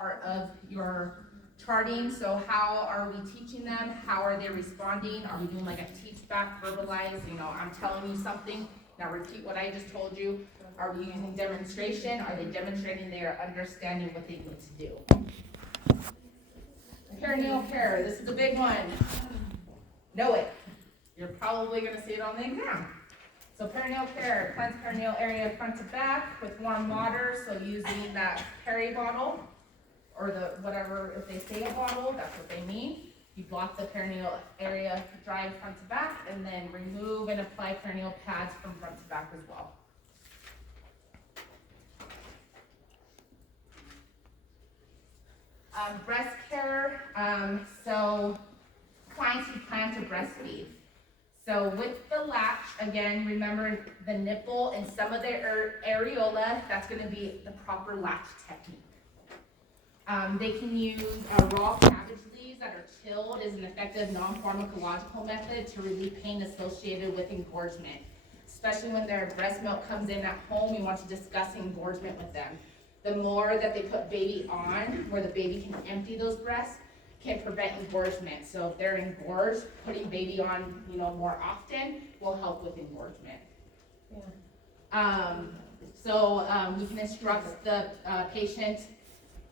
part of your charting. So how are we teaching them? How are they responding? Are we doing like a teach back, verbalize? I'm telling you something, now repeat what I just told you. Are we using demonstration? Are they demonstrating they are understanding what they need to do? Perinatal care, this is a big one. Know it. You're probably going to see it on the exam. So perinatal care, cleanse perineal area front to back with warm water. So using that peri bottle or the whatever, if they say a bottle, that's what they mean. You block the perineal area dry front to back, and then remove and apply perineal pads from front to back as well. Breast care, so clients who plan to breastfeed. So with the latch, again, remember the nipple and some of the areola, that's going to be the proper latch technique. They can use raw cabbage leaves that are chilled as an effective non-pharmacological method to relieve pain associated with engorgement. Especially when their breast milk comes in at home, we want to discuss engorgement with them. The more that they put baby on, where the baby can empty those breasts, can prevent engorgement. So if they're engorged, putting baby on, more often will help with engorgement. Yeah. We can instruct the patient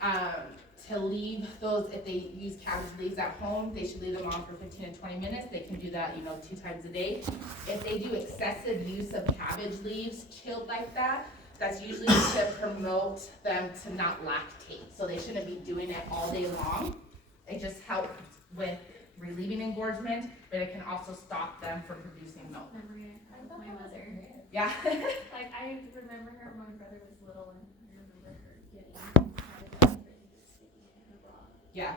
to leave those, if they use cabbage leaves at home, they should leave them on for 15 to 20 minutes. They can do that, 2 times a day. If they do excessive use of cabbage leaves chilled like that, that's usually to promote them to not lactate. So they shouldn't be doing it all day long. It just helps with relieving engorgement, but it can also stop them from producing milk. My mother. Yeah. Like, I remember her, my brother was little, and I remember her getting cabbage sticking in her bra. Yeah.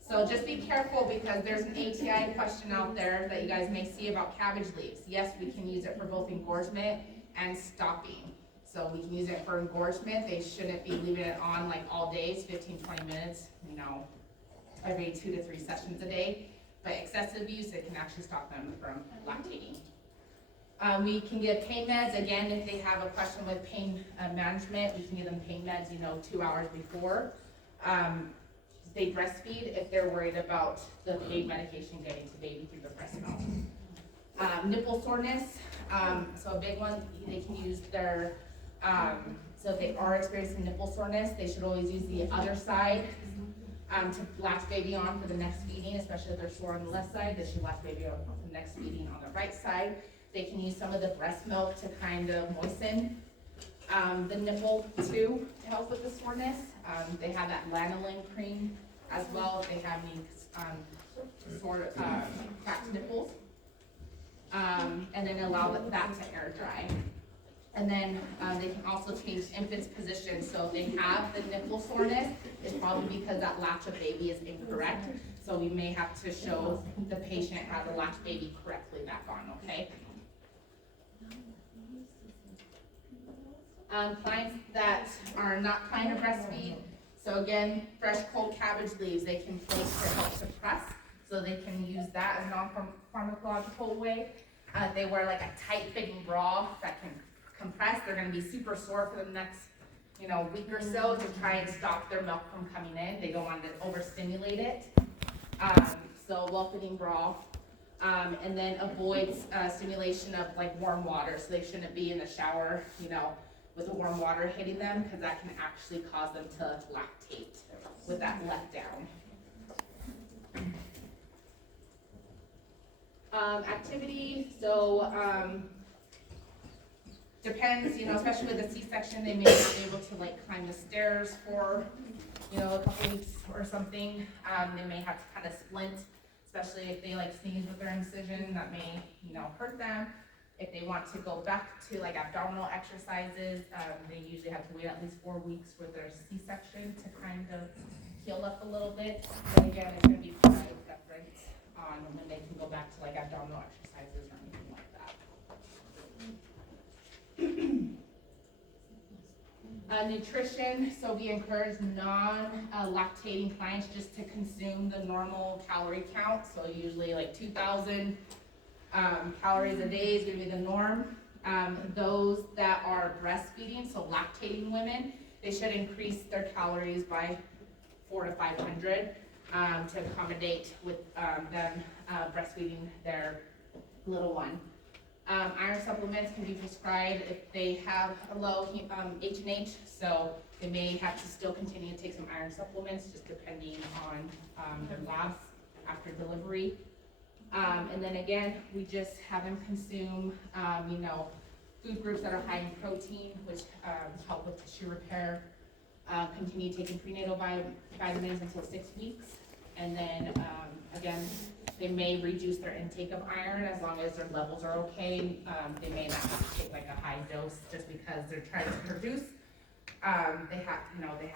So just be careful, because there's an ATI question out there that you guys may see about cabbage leaves. Yes, we can use it for both engorgement and stopping. So we can use it for engorgement. They shouldn't be leaving it on like all day, 15, 20 minutes, every 2 to 3 sessions a day. But excessive use, it can actually stop them from lactating. We can give pain meds. Again, if they have a question with pain management, we can give them pain meds, 2 hours before they breastfeed, if they're worried about the pain medication getting to baby through the breast milk. Nipple soreness, so a big one, they can use their, so if they are experiencing nipple soreness, they should always use the other side to latch baby on for the next feeding, especially if they're sore on the left side. They should latch baby on for the next feeding on the right side. They can use some of the breast milk to kind of moisten the nipple too, to help with the soreness. They have that lanolin cream as well if they have any cracked nipples. And then allow that to air dry. And then they can also change infant's position. So if they have the nipple soreness, it's probably because that latch of baby is incorrect. So we may have to show the patient how to latch baby correctly back on, okay? Clients that are not trying to breastfeed, so again, fresh cold cabbage leaves, they can place to help suppress, so they can use that as a non-pharmacological way. They wear like a tight fitting bra that can compress. They're going to be super sore for the next week or so to try and stop their milk from coming in. They don't want to overstimulate it. So well-fitting bra. And then avoid stimulation of like warm water, so they shouldn't be in the shower, with the warm water hitting them, because that can actually cause them to lactate with that let down. Activity, so depends, especially with a C-section, they may not be able to like climb the stairs for, a couple weeks or something. They may have to kind of splint, especially if they like sneeze with their incision, that may, hurt them. If they want to go back to like abdominal exercises, they usually have to wait at least 4 weeks for their C-section to kind of heal up a little bit. But again, it's going to be provided different on when they can go back to like abdominal exercises or anything like that. Nutrition, so we encourage non-lactating clients just to consume the normal calorie count. So usually like 2,000 calories a day is going to be the norm. Those that are breastfeeding, so lactating women, they should increase their calories by 400 to 500 to accommodate with them breastfeeding their little one. Iron supplements can be prescribed if they have a low H&H, so they may have to still continue to take some iron supplements, just depending on their labs after delivery. And then again, we just have them consume, food groups that are high in protein, which help with tissue repair. Continue taking prenatal vitamins until 6 weeks. And then, again, they may reduce their intake of iron as long as their levels are okay. They may not have to take like a high dose just because they're trying to produce. They had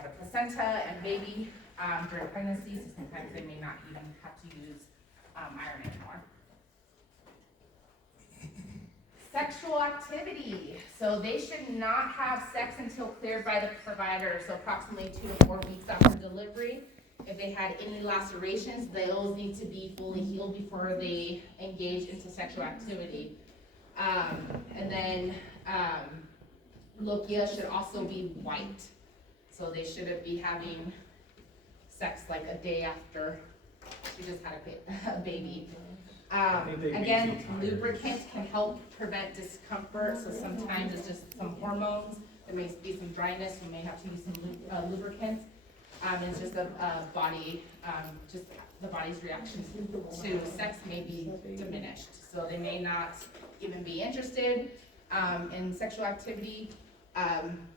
a placenta and baby during pregnancy, so sometimes they may not even have to use iron anymore. Sexual activity. So they should not have sex until cleared by the provider, so approximately 2 to 4 weeks after delivery. If they had any lacerations, those need to be fully healed before they engage into sexual activity. And then lochia should also be white. So they shouldn't be having sex like a day after she just had a baby. Again, lubricants can help prevent discomfort, so sometimes it's just some hormones. There may be some dryness, you may have to use some lubricants. It's just a body, just the body's reaction to sex may be diminished. So they may not even be interested in sexual activity,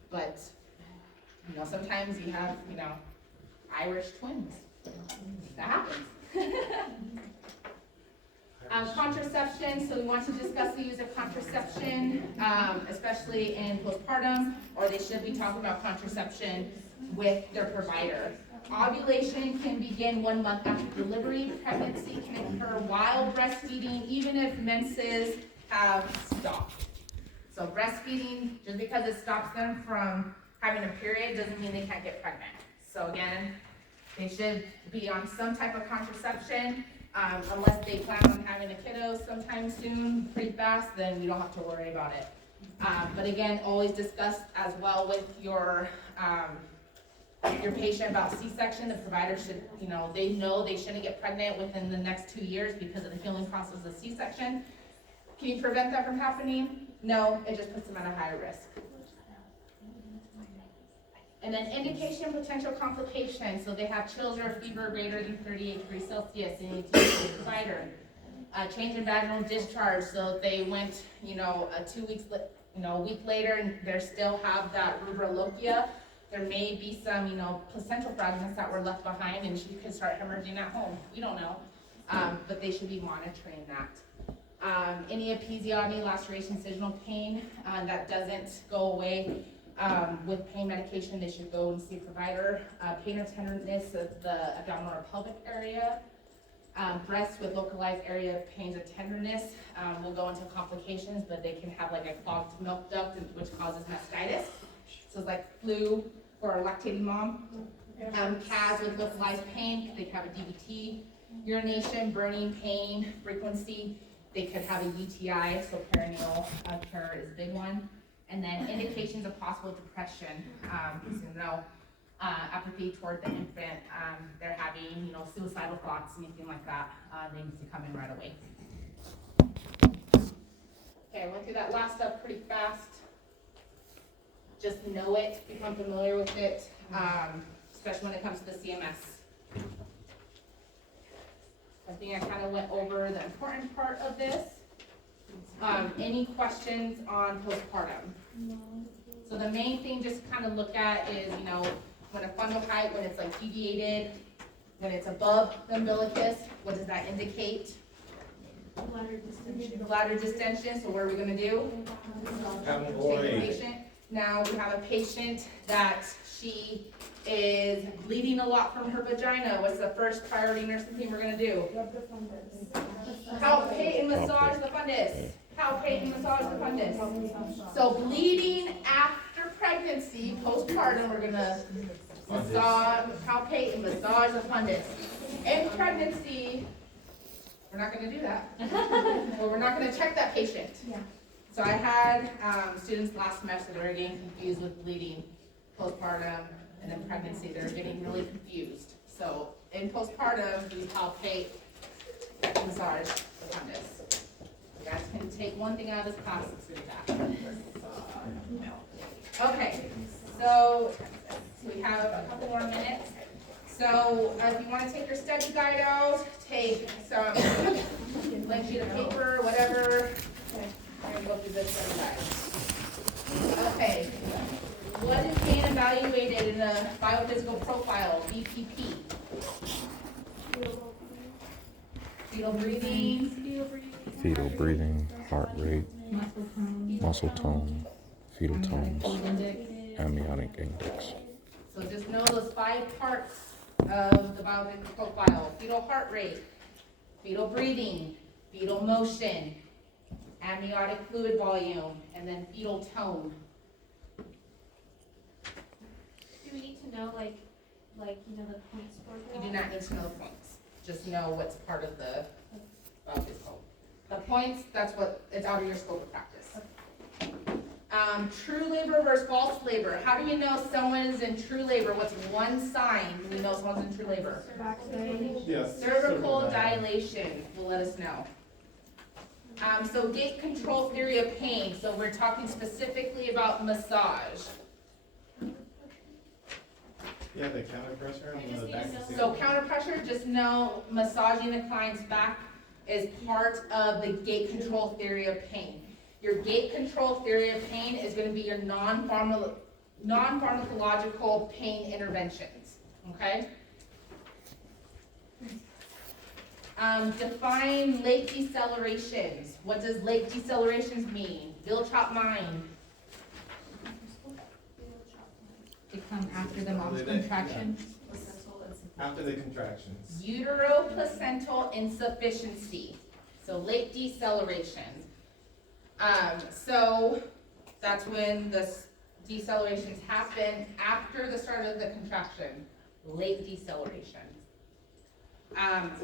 but sometimes you have, Irish twins. That happens. Contraception, so we want to discuss the use of contraception, especially in postpartum, or they should be talking about contraception with their provider. Ovulation can begin 1 month after delivery. Pregnancy can occur while breastfeeding, even if menses have stopped. So breastfeeding, just because it stops them from having a period, doesn't mean they can't get pregnant. So again, they should be on some type of contraception. Unless they plan on having a kiddo sometime soon, pretty fast, then you don't have to worry about it. But again, always discuss as well with your patient about C-section. The provider should, they know they shouldn't get pregnant within the next 2 years because of the healing process of C-section. Can you prevent that from happening? No, it just puts them at a higher risk. And then indication potential complications. So they have chills or a fever greater than 38 degrees Celsius. They need to see a provider. Change in vaginal discharge. So if they went, 2 weeks, a week later, and they still have that rubra lochia, there may be some, placental fragments that were left behind, and she could start hemorrhaging at home. We don't know, but they should be monitoring that. Any episiotomy, laceration, incisional pain that doesn't go away. With pain medication, they should go and see a provider. Pain or tenderness of the abdominal or pelvic area. Breasts with localized area of pains or tenderness will go into complications, but they can have like a clogged milk duct, which causes mastitis. So it's like flu for a lactating mom. Calves with localized pain, they could have a DVT. Urination, burning, pain, frequency, they could have a UTI, so perineal care is a big one. And then indications of possible depression, apathy toward the infant, they're having, suicidal thoughts, anything like that, they need to come in right away. Okay, I went through that last stuff pretty fast. Just know it, become familiar with it, especially when it comes to the CMS. I think I kind of went over the important part of this. Any questions on postpartum? No. So the main thing just kind of look at is, when a fundal height, when it's like deviated, when it's above the umbilicus, what does that indicate? Bladder distension. Bladder distension, so what are we gonna do? Have a Take the boy. patient. Now we have a patient that she is bleeding a lot from her vagina. What's the first priority nursing thing we're gonna do? Palpate and massage the fundus. Palpate and massage the fundus. So bleeding after pregnancy, postpartum, we're gonna massage, palpate and massage the fundus. In pregnancy, we're not gonna do that. Well, we're not gonna check that patient. Yeah. So I had students last semester that were getting confused with bleeding. postpartum, and then pregnancy, they're getting really confused. So in postpartum, we palpate, massage the fundus. You guys can take one thing out of this class, it's gonna be that. Okay, so we have a couple more minutes. So if you wanna take your study guide out, take some blank sheet of paper, whatever. We're gonna go through this study guide. Okay, what is being evaluated in the biophysical profile, BPP? Fetal breathing, Fetal breathing, heart rate, muscle tone, fetal tones, amniotic index. so just know those 5 parts of the biophysical profile: fetal heart rate, fetal breathing, fetal motion, amniotic fluid volume, and then fetal tone. Do we need to know, you know, the points for You that? do not need to know the points, just know what's part of the biophysical. The points, that's what, it's out of your scope of practice. True labor versus false labor. How do we know someone is in true labor? What's one sign we know someone's in true labor? Yes. Cervical dilation will let us know. So gait control theory of pain. So we're talking specifically about massage. Yeah, the counter pressure on the back. So counter pressure, just know massaging the client's back is part of the gait control theory of pain. Your gait control theory of pain is going to be your non-pharmacological pain interventions, okay? Define late decelerations. What does late decelerations mean? Bill-Chop mind. They come after the mom's contraction. After the contractions. Uteroplacental insufficiency. So late decelerations. So that's when the decelerations happen after the start of the contraction. Late deceleration.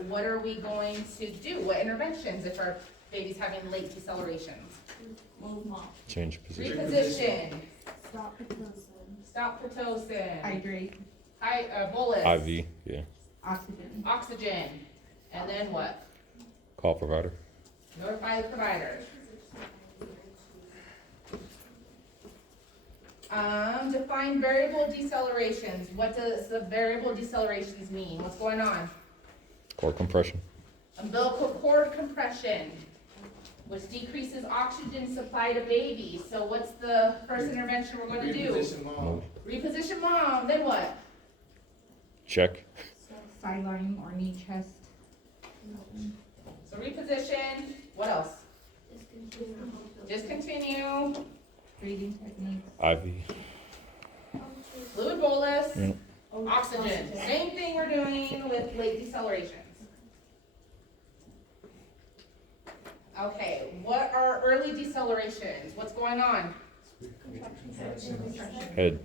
What are we going to do? What interventions if our baby's having late decelerations? Change position. Reposition. Stop Pitocin. Stop Pitocin. Hydrate, Bolus. IV, yeah. oxygen. Oxygen. And then what? Call provider. Notify the provider. Define variable decelerations. What does the variable decelerations mean? What's going on? Cord compression. Umbilical cord compression, which decreases oxygen supply to baby. So what's the first intervention we're going to do? Reposition mom. Reposition mom, then what? Check. Sideline or knee chest. So reposition, what else? Discontinue, Breathing techniques. IV. fluid bolus, Yeah. oxygen. Same thing we're doing with late decelerations. Okay, what are early decelerations? What's going on? Head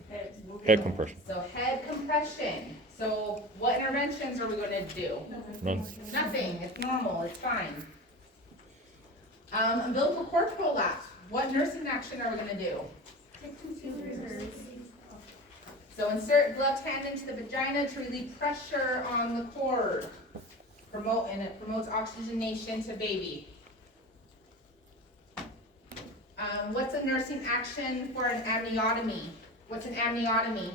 compression. So head compression. So what interventions are we going to do? None. Nothing. It's normal. It's fine. Umbilical cord prolapse. What nursing action are we going to do? So insert left hand into the vagina to relieve pressure on the cord. And it promotes oxygenation to baby. What's a nursing action for an amniotomy? What's an amniotomy?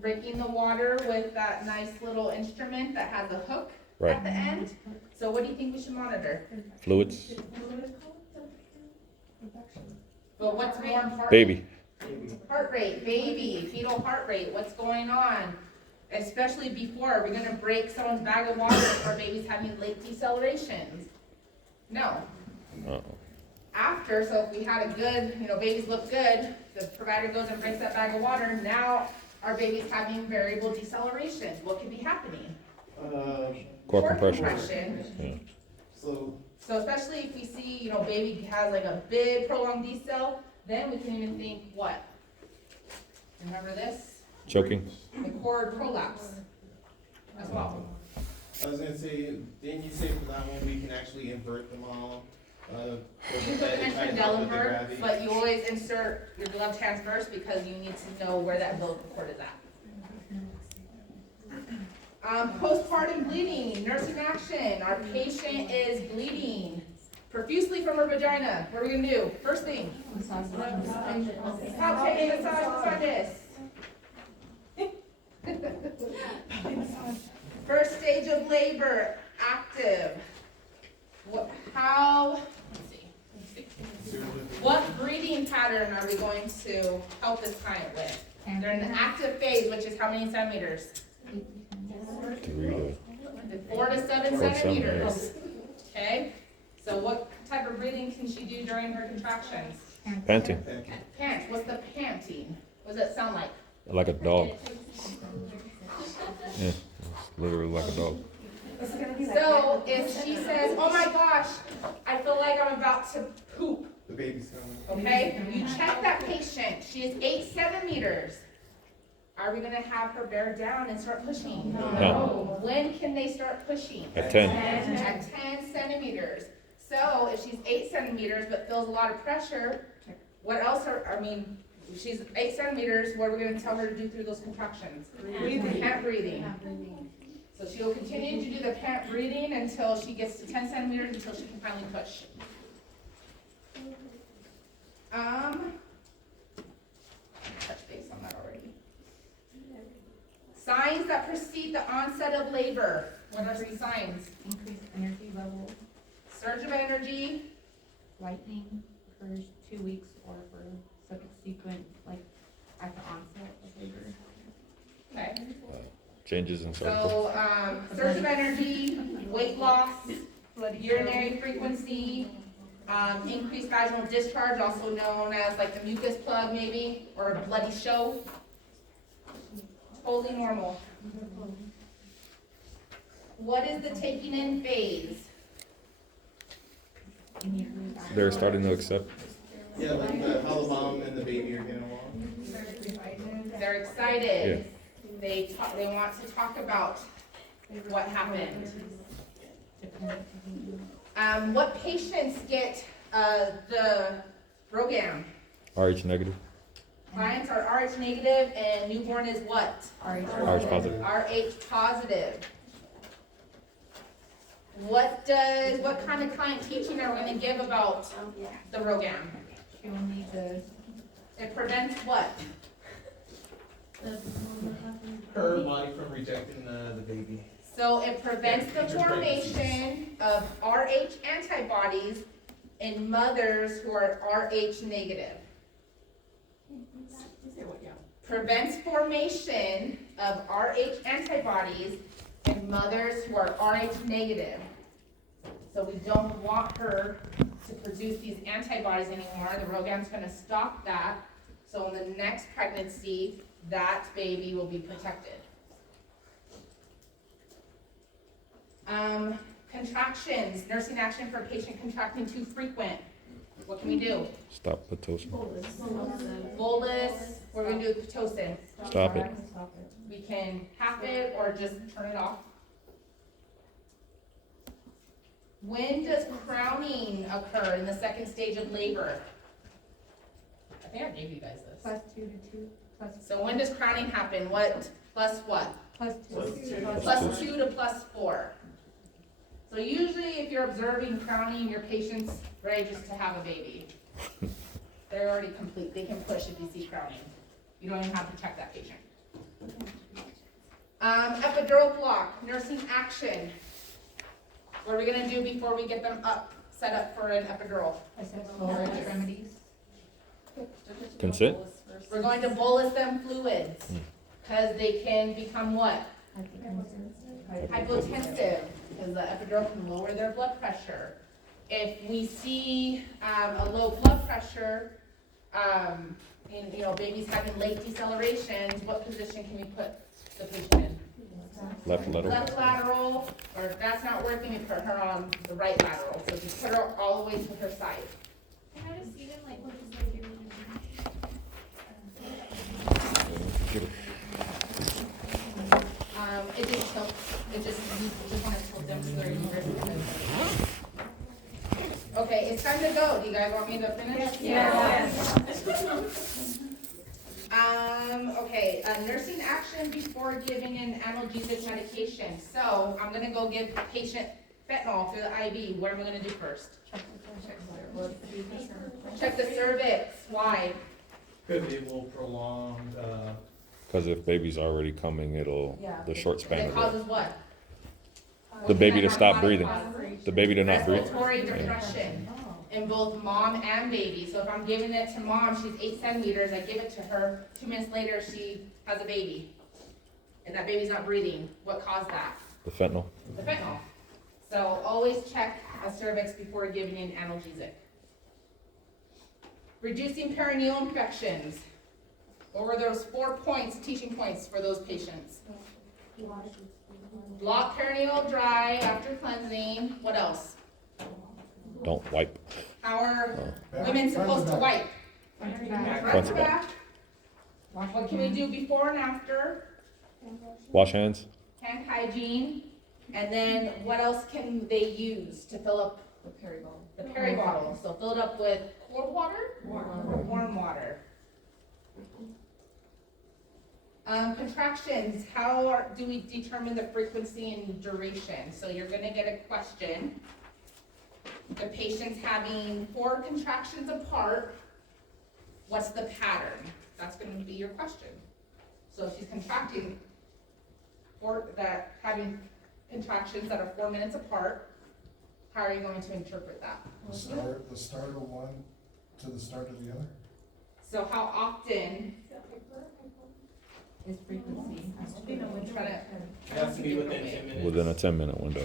Breaking the water with that nice little instrument that has a hook Right. at the end. So what do you think we should monitor? Fluids. But what's more important? Baby. Heart rate, baby, fetal heart rate, what's going on? Especially before, are we gonna break someone's bag of water if our baby's having late decelerations? No. Uh-oh. After, so if we had a good, babies look good, the provider goes and breaks that bag of water, now our baby's having variable decelerations. What could be happening? Cord compression. Yeah. So, So especially if we see, baby has like a big prolonged decel, then we can even think what? Remember this? Choking. The cord prolapse as well. I was gonna say, didn't you say for that one, we can actually invert them all You can put them in Trendelenburg, but you always insert your gloved hands first because you need to know where that umbilical cord is at. Postpartum bleeding, nursing action. Our patient is bleeding profusely from her vagina. What are we gonna do? First thing. Palpating massage fundus. First stage of labor, active. Let's see. What breathing pattern are we going to help this client with? They're in the active phase, which is how many centimeters? 4 to 7 centimeters. Okay, so what type of breathing can she do during her contractions? Panting, Pant, what's the panting? What does that sound like? like a dog. Yeah, it's literally like a dog. So if she says, oh my gosh, I feel like I'm about to poop, The baby's coming. okay? You check that patient, she is 8 centimeters. Are we gonna have her bear down and start pushing? No. When can they start pushing? At 10. At 10 centimeters. So if she's 8 centimeters but feels a lot of pressure, what else she's 8 centimeters, what are we gonna tell her to do through those contractions? Pant breathing. So she'll continue to do the pant breathing until she gets to 10 centimeters, until she can finally push. Touch base on that already. Signs that precede the onset of labor. What are some signs? Increased energy level, Surge of energy, lightning for 2 weeks or for subsequent, like at the onset of labor. okay. Changes in cycle. So, surge of energy, weight loss, urinary frequency, increased vaginal discharge, also known as like the mucus plug maybe, or a bloody show. Totally normal. What is the taking in phase? They're starting to accept. Yeah, like how the mom and the baby are getting along. They're excited. They want to talk about what happened. What patients get the RhoGAM? RH negative, Clients are RH negative and newborn is what? RH positive. RH positive. What kind of client teaching are we going to give about the RhoGAM? She will need the It prevents what? Her body from rejecting the baby. So it prevents the formation of RH antibodies in mothers who are RH negative. Prevents formation of RH antibodies in mothers who are RH negative. So we don't want her to produce these antibodies anymore. The RhoGAM's going to stop that. So in the next pregnancy, that baby will be protected. Contractions, nursing action for patient contracting too frequent. What can we do? Stop Pitocin. Bolus, we're going to do Pitocin. Stop it. We can half it or just turn it off. When does crowning occur in the second stage of labor? I think I gave you guys this. +2 to 2, plus. So when does crowning happen? What, plus what? +2. Plus 2 to plus 4. So usually if you're observing crowning, your patient's ready just to have a baby. They're already complete. They can push if you see crowning. You don't even have to check that patient. Epidural block, nursing action. What are we gonna do before we get them set up for an epidural? Assess lower extremities. Consent? We're going to bolus them fluids, because they can become what? Hypotensive, because the epidural can lower their blood pressure. If we see a low blood pressure, and babies having late decelerations, what position can we put the patient in? Left lateral. Left lateral, or if that's not working, we put her on the right lateral. So just put her all the way to her side. Can I just see them like what is like doing? It just tilts. You just want to tilt them to their uterus. Okay, it's time to go. Do you guys want me to finish? Okay, nursing action before giving an analgesic medication. So I'm gonna go give the patient fentanyl through the IV. What am I gonna do first? Check the cervix. Why? Could be a little prolonged, Cause if baby's already coming, it'll, the short And span it of causes what? the baby to stop breathing, the baby to not breathe. Respiratory depression in both mom and baby. So if I'm giving it to mom, she's 8 centimeters, I give it to her, 2 minutes later, she has a baby. And that baby's not breathing. What caused that? The fentanyl. The fentanyl. So always check a cervix before giving an analgesic. Reducing perineal infections. What were those 4 points, teaching points for those patients? Block perineal dry after cleansing. What else? Don't wipe. How are women supposed to wipe? Front to back. Front to back. What can we do before and after? Wash hands. Hand hygiene. And then what else can they use to fill up The Perry bottle. the Perry bottle? So fill it up with cold water or warm water. Contractions, do we determine the frequency and duration? So you're gonna get a question. The patient's having 4 contractions apart. What's the pattern? That's gonna be your question. So if she's contracting having contractions that are 4 minutes apart, how are you going to interpret that? The start of one to the start of the other? So how often Is frequency. I'm trying to. it has to be within 10 minutes. Within a 10-minute window.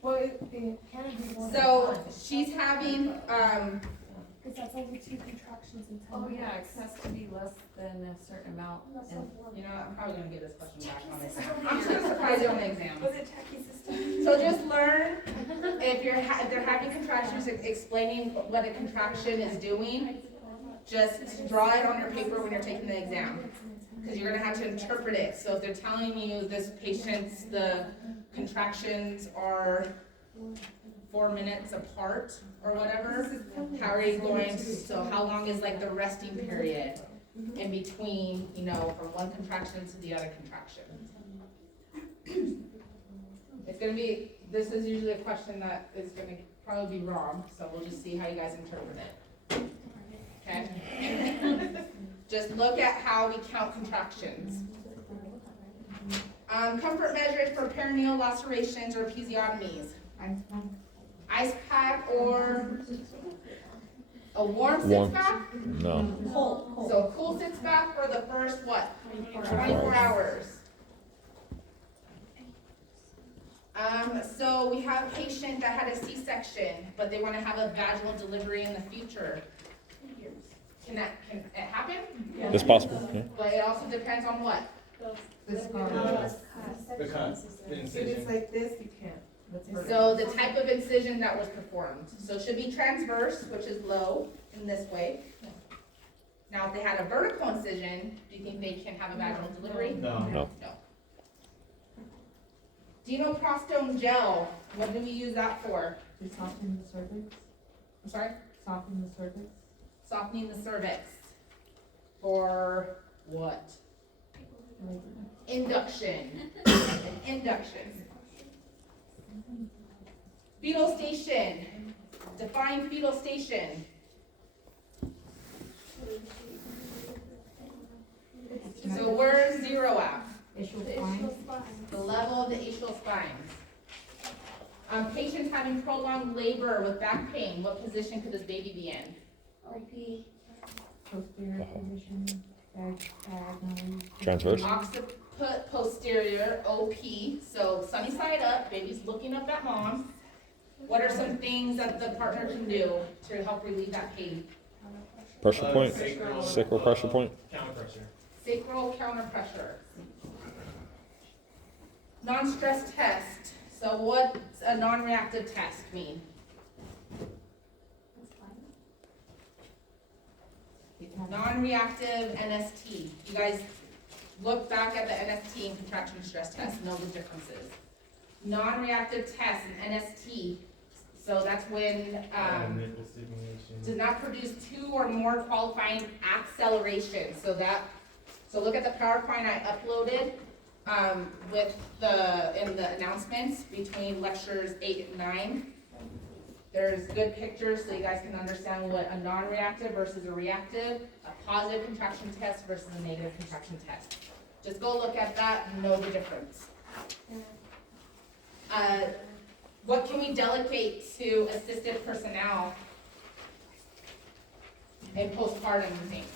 Well, it can be more than So one. she's having, Cause that's only 2 contractions in 10 Oh, minutes. yeah, it has to be less than a certain amount. And you know, I'm probably gonna get this question back on the exam. I'm just gonna surprise you on the exam. Was it Techie system? So just learn, if they're having contractions, explaining what a contraction is doing, just draw it on your paper when you're taking the exam. Because you're gonna have to interpret it. So if they're telling you the contractions are 4 minutes apart or whatever, how are you going to, so how long is like the resting period in between, from one contraction to the other contraction? It's gonna be, this is usually a question that is gonna probably be wrong, so we'll just see how you guys interpret it. Okay? Just look at how we count contractions. Comfort measures for perineal lacerations or episiotomies. Ice pack or a warm Warm. sitz bath? No. So a cool sitz bath for the first, 24 hours. So we have a patient that had a C-section, but they want to have a vaginal delivery in the future. Can it happen? It's possible. Yeah. But it also depends on what? The scar. The cut, the if it's incision. like this, you can't. That's vertical. So the type of incision that was performed. So it should be transverse, which is low in this way. Now, if they had a vertical incision, do you think they can have a vaginal delivery? No. No. No. Dinoprostone gel, what do we use that for? To soften the cervix. I'm sorry? Soften the cervix. Softening the cervix. For what? Induction. Induction. Fetal station. Define fetal station. So where's 0 at? Ischial spine. The level of the ischial spines. Patients having prolonged labor with back pain, what position could this baby be in? Posterior position. Diagonally. Transverse. Occiput posterior, OP, so sunny side up, baby's looking up at mom. What are some things that the partner can do to help relieve that pain? Pressure point. Sacral, Sacral pressure point. Counter pressure. Sacral counter pressure. Non-stress test, so what's a non-reactive test mean? Non-reactive NST. You guys look back at the NST and contraction stress test, know the differences. Non-reactive test and NST So that's when, Nipple stimulation. does not produce 2 or more qualifying accelerations, so look at the PowerPoint I uploaded, with in the announcements between lectures 8 and 9. There's good pictures so you guys can understand what a non-reactive versus a reactive, a positive contraction test versus a negative contraction test. Just go look at that and know the difference. What can we delegate to assisted personnel in postpartum, you think?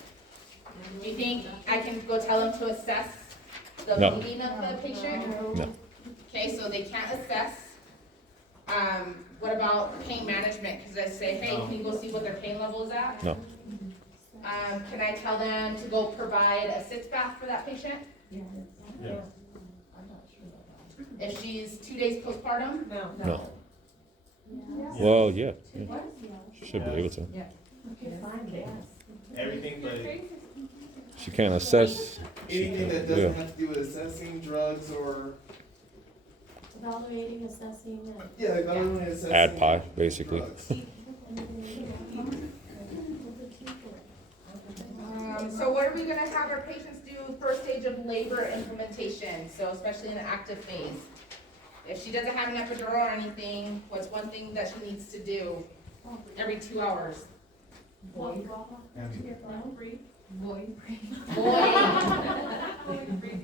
Do you think I can go tell them to assess the No. bleeding of the patient? No. Okay, so they can't assess. What about pain management? Cause I say, hey, can you go see what their pain level is at? No. Can I tell them to go provide a sitz bath for that patient? Yeah. I'm not sure about that. If she's 2 days postpartum? No. Well, yeah. She should be able to. Okay, fine, yes. Everything but She can't assess. She anything that can't, doesn't yeah. have to do with assessing drugs or, Evaluating, assessing, and yeah, evaluating assessing. Add pie, basically. drugs. So what are we gonna have our patients do first stage of labor implementation, so especially in the active phase? If she doesn't have an epidural or anything, what's one thing that she needs to do every 2 hours? And Void.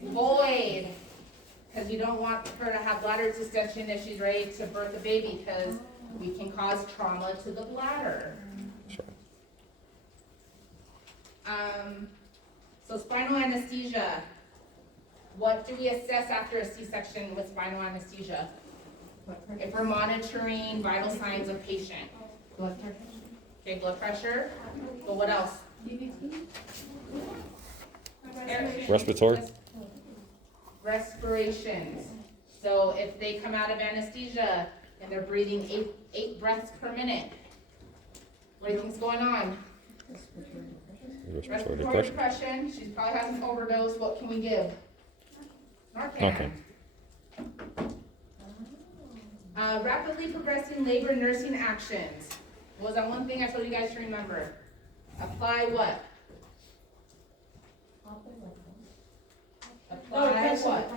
Void. Because we don't want her to have bladder distension if she's ready to birth a baby, because we can cause trauma to the bladder. Sure. So spinal anesthesia. What do we assess after a C-section with spinal anesthesia? If we're monitoring vital signs of patient. Blood pressure. Okay, blood pressure, but what else? Respiratory? Respirations. So if they come out of anesthesia and they're breathing eight breaths per minute, what do you think's going on? Respiratory Respiratory depression. depression, she probably has an overdose, what can we give? Narcan. Okay. Rapidly progressing labor nursing actions. What was that one thing I told you guys to remember? Apply what? Apply what?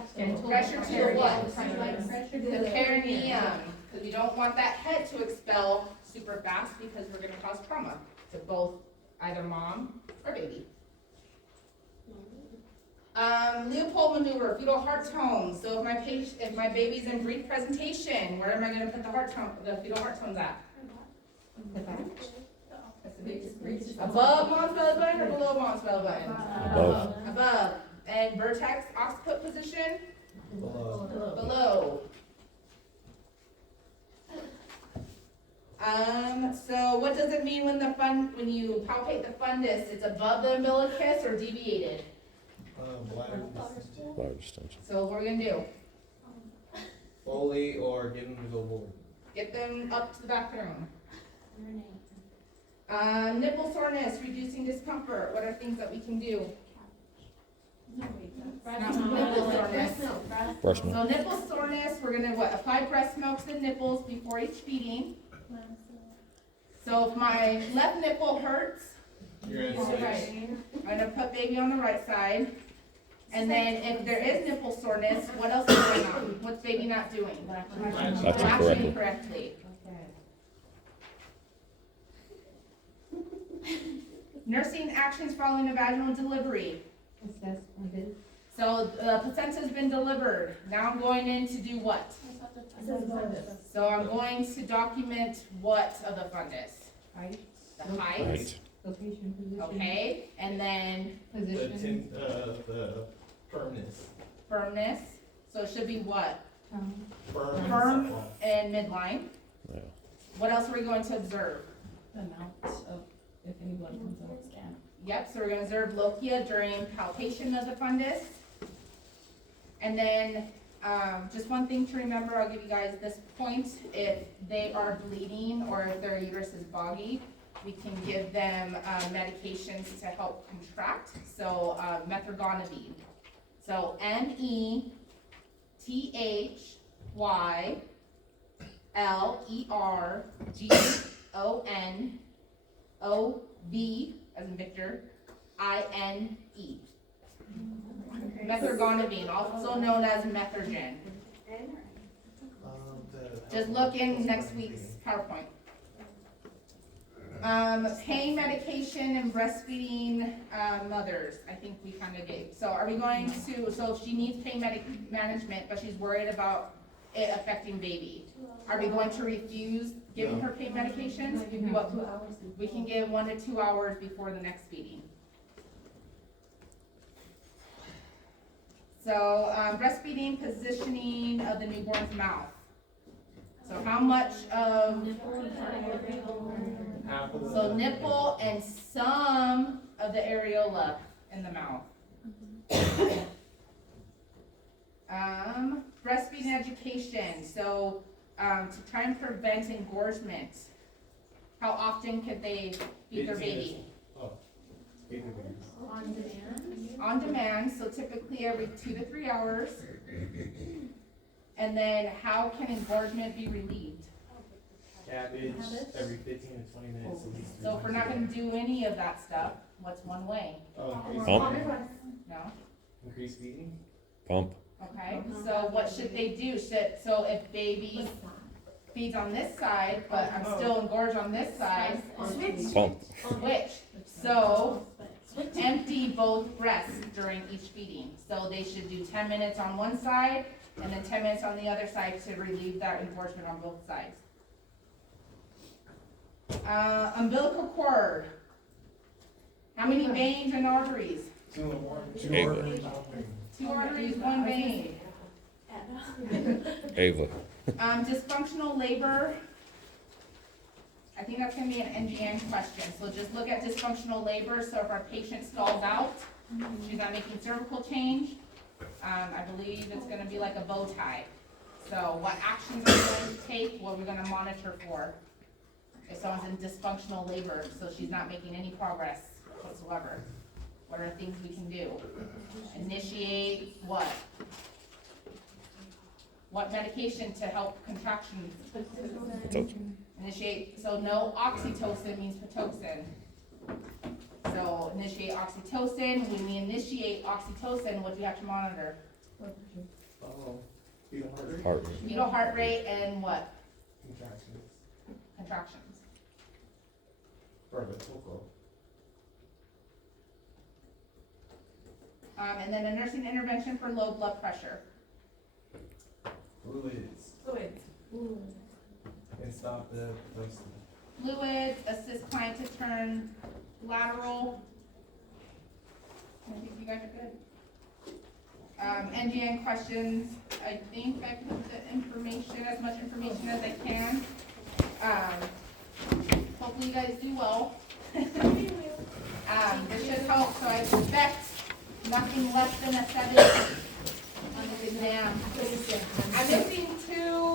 Pressure to what? Pressure to The perineum, because we don't want that head to expel super fast because we're gonna cause trauma to both either mom or baby. Leopold maneuver, fetal heart tone. So if my baby's in brief presentation, where am I gonna put the fetal heart tones at? The back. Above mom's belly button or below mom's belly button? Above. Above. And vertex occiput position? below. Below. So what does it mean when you palpate the fundus? It's above the umbilicus or deviated? Bladder Bladder distension. So what are we gonna do? Foley or get them to go forward. Get them up to the bathroom. Nipple soreness, reducing discomfort. What are things that we can do? Nipple soreness. Breast milk. So nipple soreness, we're gonna apply breast milk to the nipples before each feeding. So if my left nipple hurts, You're gonna say, I'm gonna put baby on the right side. And then if there is nipple soreness, what else is going on? What's baby not doing? That's Latching incorrectly. correctly. Nursing actions following a vaginal delivery. Assess fundus. So the placenta's been delivered. Now I'm going in to do what? So I'm going to document what of the fundus? Height. The height, Right. Location, position. okay, and then Position. the firmness. firmness. So it should be what? Tone. Firm and midline. Yeah. What else are we going to observe? The amount of, if any blood comes out of scan. Yep, so we're gonna observe lochia during palpation of the fundus. And then, just one thing to remember, I'll give you guys this point, if they are bleeding or if their uterus is boggy, we can give them, medications to help contract, so, methergonidine. So as in Victor, INE. Methorgonavine, also known as Methergen. Just look in next week's PowerPoint. Pain medication and breastfeeding, mothers, I think we kinda gave. So are we going to, so if she needs pain management, but she's worried about it affecting baby, are we going to refuse giving her pain medications? What- We can give 1 to 2 hours before the next feeding. So, breastfeeding positioning of the newborn's mouth. So how much of, so nipple and some of the areola in the mouth. Breastfeeding education, so, to try and prevent engorgement, how often could they feed their baby? On demand. On demand, so typically every 2 to 3 hours. And then how can engorgement be relieved? Cabbage every 15 to 20 minutes at least. So if we're not gonna do any of that stuff, what's one way? Pump, No? Increase feeding? pump, Okay, so what should they do? So if baby feeds on this side, but I'm still engorged on this side, pump. switch. So empty both breasts during each feeding. So they should do 10 minutes on one side and then 10 minutes on the other side to relieve that engorgement on both sides. Umbilical cord. How many veins and arteries? 2 Ava. arteries, 1 vein. 2 arteries, 1 vein. Ava. Dysfunctional labor. I think that's gonna be an NGN question, so just look at dysfunctional labor, so if our patient stalls out, she's not making cervical change, I believe it's gonna be like a bow tie. So what actions are we going to take, what we're gonna monitor for? If someone's in dysfunctional labor, so she's not making any progress whatsoever, what are things we can do? Initiate what? What medication to help contractions? Initiate, so no oxytocin means Pitocin. So initiate oxytocin, when we initiate oxytocin, what do you have to monitor? Fetal heart rate? Heart rate. Fetal heart rate and what? Contractions. Contractions. Perfect, we'll go. And then a nursing intervention for low blood pressure. Fluids. And stop the placement. Fluids, assist client to turn lateral. I think you guys are good. NGN questions, I think I put the information, as much information as I can. Hopefully you guys do well. This should help, so I expect nothing less than a 7 on this exam. I'm missing 2